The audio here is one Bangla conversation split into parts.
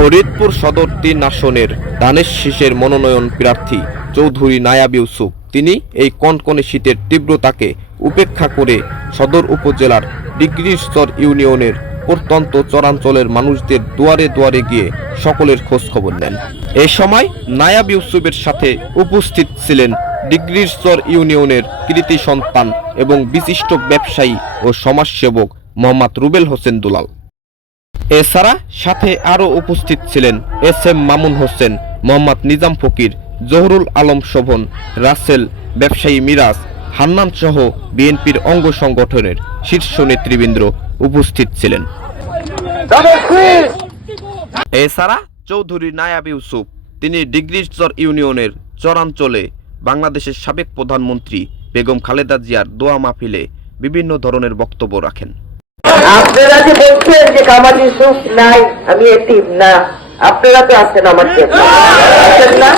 ফরিদপুর সদর ৩ আসনের ধানের শীষের মনোনয়ন প্রার্থী চৌধুরী নায়াব ইউসুফ তিনি এই কনকনে শীতের তীব্রতাকে উপেক্ষা করে সদর উপজেলার ডিগ্রিরচর ইউনিয়নের প্রত্যন্ত চরাঞ্চলের মানুষদের দুয়ারে দুয়ারে গিয়ে সকলের খোঁজ খবর নেন। এ সময় নায়াব ইউসুফের সাথে উপস্থিত ছিলেন ডিগ্রিরচর ইউনিয়নের কৃতি সন্তান এবং বিশিষ্ট ব্যবসায়ী ও সমাজসেবক মোহাম্মদ রুবেল হোসেন দুলাল। এছাড়া সাথে আরও উপস্থিত ছিলেন এস.এম. মামুন হোসেন, মোহাম্মদ নিজাম ফকির, জহুরুল আলম শোভন, রাসেল, ব্যবসায়ী মিরাজ, হান্নান সহ বিএনপির অঙ্গ সংগঠনের শীর্ষ নেতৃবৃন্দ উপস্থিত ছিলেন। এছাড়া চৌধুরী নায়াব ইউসুফ তিনি ডিগ্রিরচর ইউনিয়নের চরাঞ্চলে বাংলাদেশের সাবেক প্রধানমন্ত্রী বেগম খালেদা জিয়ার দোয়া মাহফিলে বিভিন্ন ধরনের বক্তব্য রাখেন। আপনারা যে বলছেন যে কামাল ইউসুফ নাই, আমি এতিম না, আপনারা তো আছেন আমার আছেন না।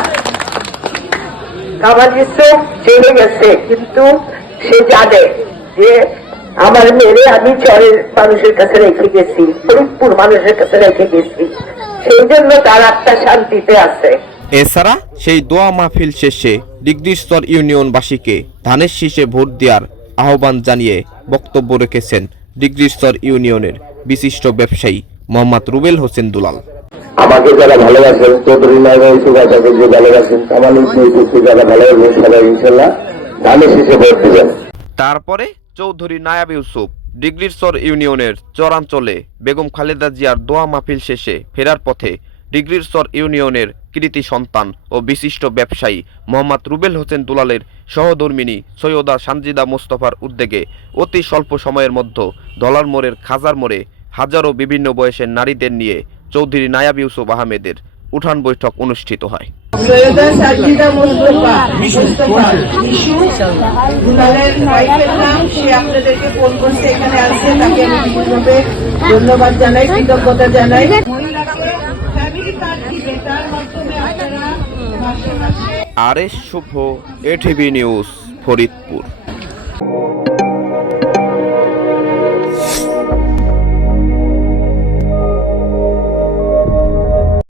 কামাল ইউসুফ জেনে গেছে, কিন্তু সে জানে যে আমার মেরে আমি চরের মানুষের কাছে রেখে গেছি, ফরিদপুর মানুষের কাছে রেখে গেছি, সেই জন্য তার আত্মা শান্তিতে আছে। এছাড়া সেই দোয়া মাহফিল শেষে ডিগ্রিরচর ইউনিয়নবাসীকে ধানের শীষে ভোট দেওয়ার আহ্বান জানিয়ে বক্তব্য রেখেছেন ডিগ্রিরচর ইউনিয়নের বিশিষ্ট ব্যবসায়ী মোহাম্মদ রুবেল হোসেন দুলাল। আমাকে যারা ভালোবাসেন, চৌধুরী নায়াব ইউসুফ আচাকে যে ভালোবাসেন, কামাল ইউসুফকে যারা ভালোবাসেন, সবাই ইনশাল্লাহ ধানের শীষে ভোট দিবেন। তারপরে চৌধুরী নায়াব ইউসুফ ডিগ্রিরচর ইউনিয়নের চরাঞ্চলে বেগম খালেদা জিয়ার দোয়া মাহফিল শেষে ফেরার পথে ডিগ্রিরচর ইউনিয়নের কৃতি সন্তান ও বিশিষ্ট ব্যবসায়ী মোহাম্মদ রুবেল হোসেন দুলালের সহধর্মিণী সৈয়দা সানজিদা মোস্তফার উদ্যোগে অতি স্বল্প সময়ের মধ্যে ধলার মোড়ের খাজার মোড়ে হাজারো বিভিন্ন বয়সের নারীদের নিয়ে চৌধুরী নায়াব ইউসুফ আহমেদের উঠান বৈঠক অনুষ্ঠিত হয়। সৈয়দা সানজিদা মোস্তফা দুলালের ওয়াইফের নাম, সে আপনাদেরকে ফোন করছে, এখানে আসছে, তাকে আমি বিশেষভাবে ধন্যবাদ জানাই, কৃতজ্ঞতা জানাই। আর এস শুভ, এটিভি নিউজ, ফরিদপুর।